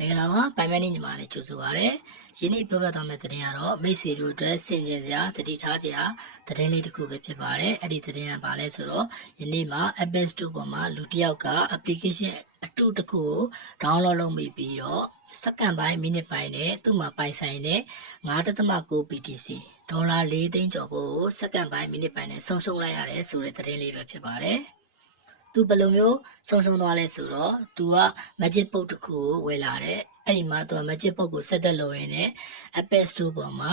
မင်္ဂလာပါပိုင်မင်းညီမလေးကြိုဆိုပါရစေ။ယနေ့ပြောပြသွားမယ့်သတင်းကတော့မိတ်ဆွေတို့အတွက်ဆင်ခြင်စရာတတိထားစရာသတင်းလေးတစ်ခုပဲဖြစ်ပါတယ်။အဲ့ဒီသတင်းကဘာလဲဆိုတော့ယနေ့မှာ Apple Store ပေါ်မှာလူတစ်ယောက်က application အတုတစ်ခုကို download လုပ်မိပြီးတော့စက္ကန့်ပိုင်းမိနစ်ပိုင်းနဲ့သူ့မှာပိုင်ဆိုင်တဲ့ 9.9 BTC ဒေါ်လာ4သိန်းကျော်ဖို့စက္ကန့်ပိုင်းမိနစ်ပိုင်းနဲ့ဆုံးရှုံးလိုက်ရတယ်ဆိုတဲ့သတင်းလေးပဲဖြစ်ပါတယ်။သူဘယ်လိုမျိုးဆုံးရှုံးသွားလဲဆိုတော့သူက magic ပုတ်တစ်ခုကိုဝယ်လာတယ်အဲ့ဒီမှာသူက magic ပုတ်ကိုဆက်တက်လို့ရင်းနဲ့ Apple Store ပေါ်မှာ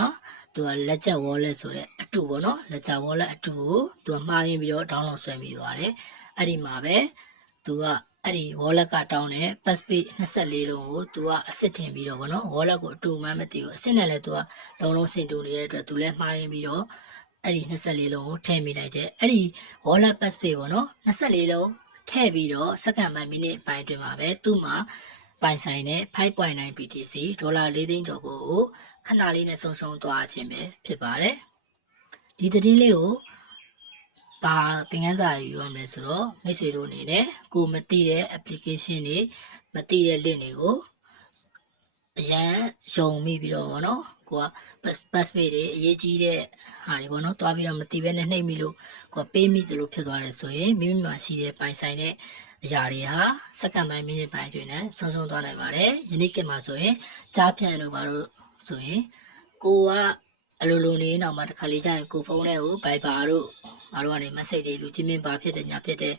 သူကလက်ချက် wallet ဆိုတဲ့အတူပေါ့နော်လက်ချက် wallet အတူကိုသူကမှားယွင်းပြီးတော့ download ဆွဲမိသွားတယ်အဲ့ဒီမှာပဲသူကအဲ့ဒီ wallet ကတောင်းတဲ့ passpage 24လုံးကိုသူကအစ်စ်ထင်ပြီးတော့ဗောနော် wallet ကိုအတူမှန်းမသိဘူးအစ်စ်နဲ့လည်းသူကလုံးလုံးစင်တူနေတဲ့အတွက်သူလည်းမှားယွင်းပြီးတော့အဲ့ဒီ24လုံးကိုထည့်မိလိုက်တယ်အဲ့ဒီ wallet passpage ပေါ့နော်24လုံးထည့်ပြီးတော့စက္ကန့်ပိုင်းမိနစ်ပိုင်းအတွင်းမှာပဲသူ့မှာပိုင်ဆိုင်တဲ့ 5.9 BTC ဒေါ်လာ4သိန်းကျော်ကိုခဏလေးနဲ့ဆုံးရှုံးသွားခြင်းပဲဖြစ်ပါတယ်ဒီသတင်းလေးကိုဘာသင်ခန်းစာယူရမလဲဆိုတော့မိတ်ဆွေတို့အနေနဲ့ကိုမသိတဲ့ application တွေမသိတဲ့ link တွေကိုအရန်ယုံမိပြီးတော့ဗောနော်ကိုက passpage တွေအရေးကြီးတဲ့ဟာတွေဗောနော်တွားပြီးတော့မသိဘဲနဲ့နှိပ်မိလို့ကိုကပေးမိတယ်လို့ဖြစ်သွားတယ်ဆိုရင်မိမိမှာရှိတဲ့ပိုင်ဆိုင်တဲ့အရာတွေဟာစက္ကန့်ပိုင်းမိနစ်ပိုင်းတွင်နဲ့ဆုံးရှုံးသွားနိုင်ပါတယ်ယနေ့ခေတ်မှာဆိုရင်ကြားဖြန့်တို့ဘာလို့ဆိုရင်ကိုကအလိုလိုနေတော့မှတစ်ခါလေးကျရင်ကိုဖုန်းထဲကို Viber တို့ဘာလို့ကနေ message တွေလူချင်းမင်းဘာဖြစ်တယ်ညာဖြစ်တယ်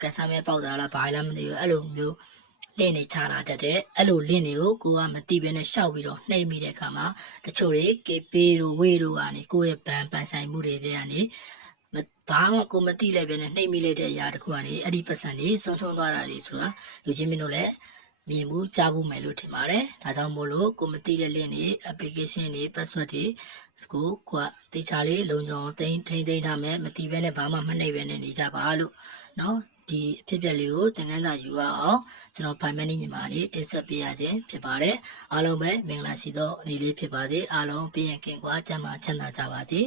ကန်ဆာမဲပေါက်တာလားဘာလဲမသိဘူးအဲ့လိုမျိုးlink တွေချလာတတ်တယ်အဲ့လို link တွေကိုကိုကမသိဘဲနဲ့ရှောက်ပြီးတော့နှိပ်မိတဲ့အခါမှာတချို့တွေ KP တို့ဝေတို့ကနေကိုယ့်ရဲ့ဘန်ပန်ဆိုင်မှုတွေကနေဘာမှကိုမသိလိုက်ဘဲနဲ့နှိပ်မိလိုက်တဲ့အရာတခုကနေအဲ့ဒီပတ်စံတွေဆုံးရှုံးသွားတာတွေဆိုတာလူချင်းမင်းတို့လည်းမြင်မှုကြားဖို့မယ်လို့ထင်ပါတယ်ဒါကြောင့်မို့လို့ကိုမသိတဲ့ link တွေ application တွေ password တွေကိုကတေချာလေးလုံခြုံထိန်းထားမယ်မသိဘဲနဲ့ဘာမှမနှိပ်ဘဲနဲ့နေကြပါလို့เนาะဒီအဖြစ်အပျက်လေးကိုသင်ခန်းစာယူရအောင်ကျွန်တော် Prime Money ညီမလေးတင်ဆက်ပေးရခြင်းဖြစ်ပါတယ်အားလုံးပဲမင်္ဂလာရှိသောနေ့လေးဖြစ်ပါစေအားလုံးပြည့်ရင်ကင်ကွာကျန်းမာချမ်းသာကြပါစေ